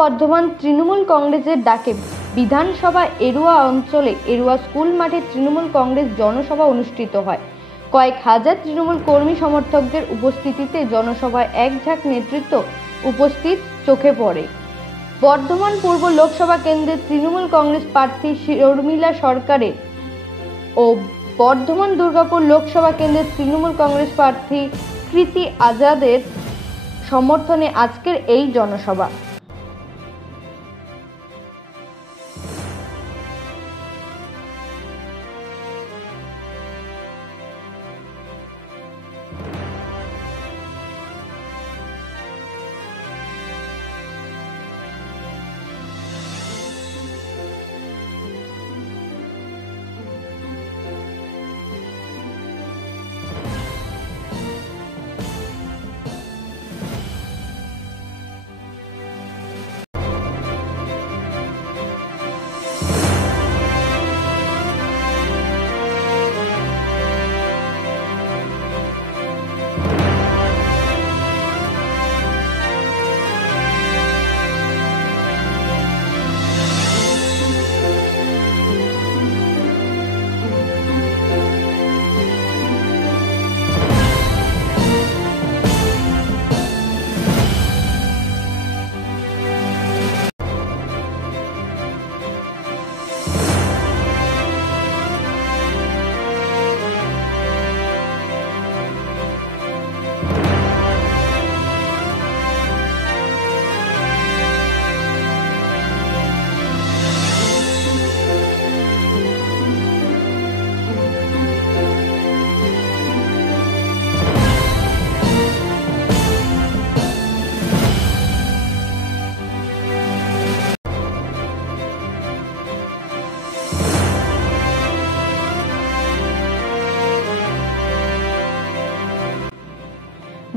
বর্ধমান তৃণমূল কংগ্রেসের ডাকে বিধানসভা এরুয়া অঞ্চলে এরুয়া স্কুল মাঠে তৃণমূল কংগ্রেস জনসভা অনুষ্ঠিত হয়। কয়েক হাজার তৃণমূল কর্মী সমর্থকদের উপস্থিতিতে জনসভায় এক ঝাঁক নেতৃত্ব উপস্থিত চোখে পড়ে। বর্ধমান পূর্ব লোকসভা কেন্দ্রের তৃণমূল কংগ্রেস প্রার্থী শর্মিলা সরকারের ও বর্ধমান দুর্গাপুর লোকসভা কেন্দ্রের তৃণমূল কংগ্রেস প্রার্থী কৃতি আজাদের সমর্থনে আজকের এই জনসভা।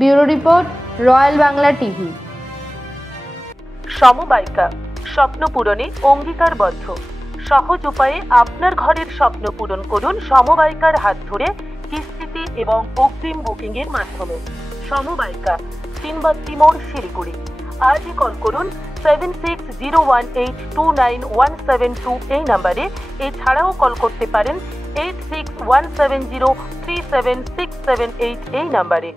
Bureau report, royal Bangla TV. সমবায়িকা, স্বপ্ন পূরণে অঙ্গীকারবদ্ধ। সহজ উপায়ে আপনার ঘরের স্বপ্ন পূরণ করুন সমবায়িকার হাত ধরে, কিস্তিতে এবং অগ্রিম বুকিং এর মাধ্যমে। সমবায়িকা, তিনবাত্তি মোড়, শিলিগুড়ি। আজই কল করুন 7601829172 এই নাম্বারে। এছাড়াও কল করতে পারেন 8617037678 এই নাম্বারে।